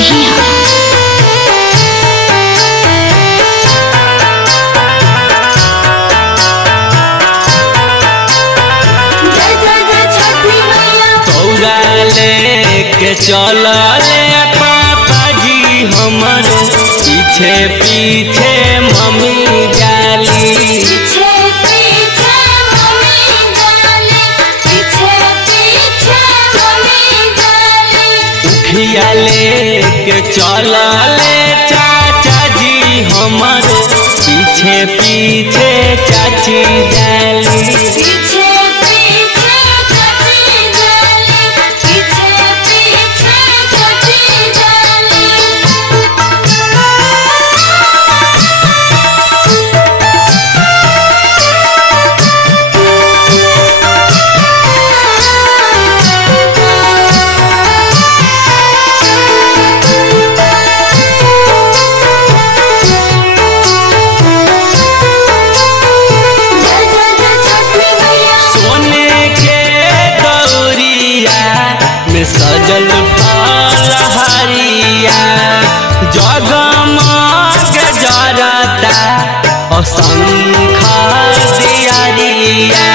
बढ़िया। लेके चलले पापा जी हमर पीछे पीछे मम्मी जाली। पीछे पीछे मम्मी जाली, पीछे पीछे मम्मी जाली। उखिया लेके चलले चाचा जी हमर पीछे पीछे चाची जाली। पीछे सजल फल हरिया जगमग जरता असंख दियरिया।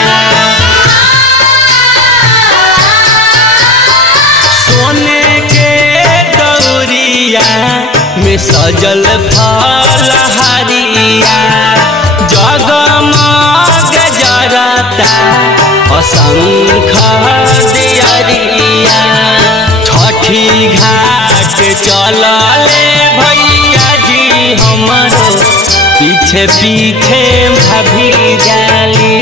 सोने के दौरिया में सजल फल हरिया जगमग जरता असंख दियरिया। छठी घाट चलले भैया जी हमरो पीछे पीछे भाभी जाली।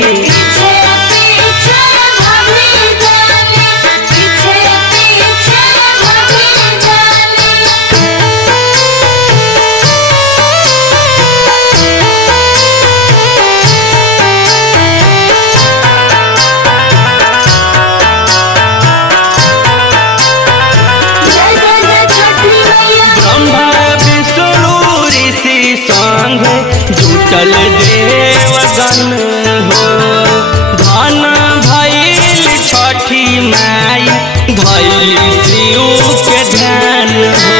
जुटल देवगन हो धन भइल छठी माई धइल शिव के ध्यान हो।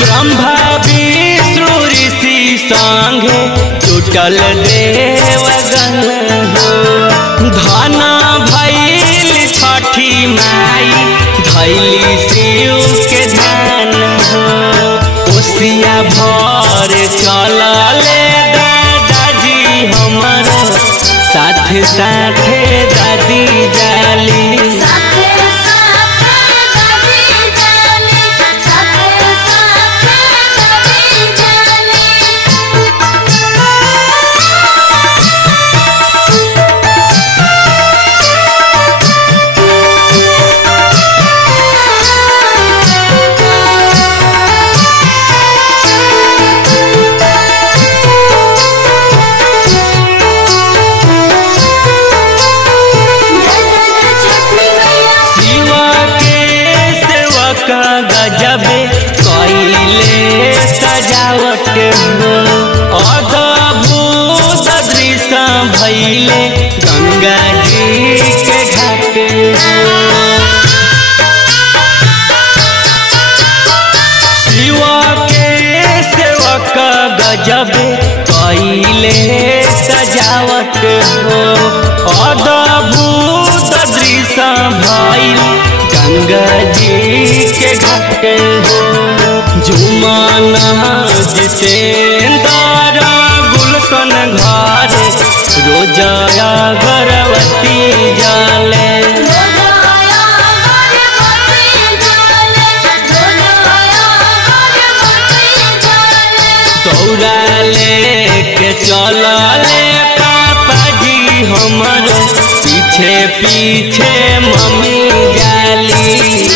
ब्रह्मा विष्णु ऋषि संगे जुटल देवगन हो धन भइल छठी माई धइल शिव के ध्यान हो। ओसिया भर चलले दादाजी हमरो साथे साथे दादी जाली। गजबे कइले सजावट हो अद्भुत दृश्य भइले गंगा जी के घाट हो। शिव के सेवक गजबे कइले सजावट हो अद्भुत दृश्य भइल गंगा जी के घाट हो। जुमान जितेंद्र गुलशन घर रोजया गर्भवती जाले। दौड़ा लेके चलले पापा जी हमरो पीछे पीछे मम्मी जाली।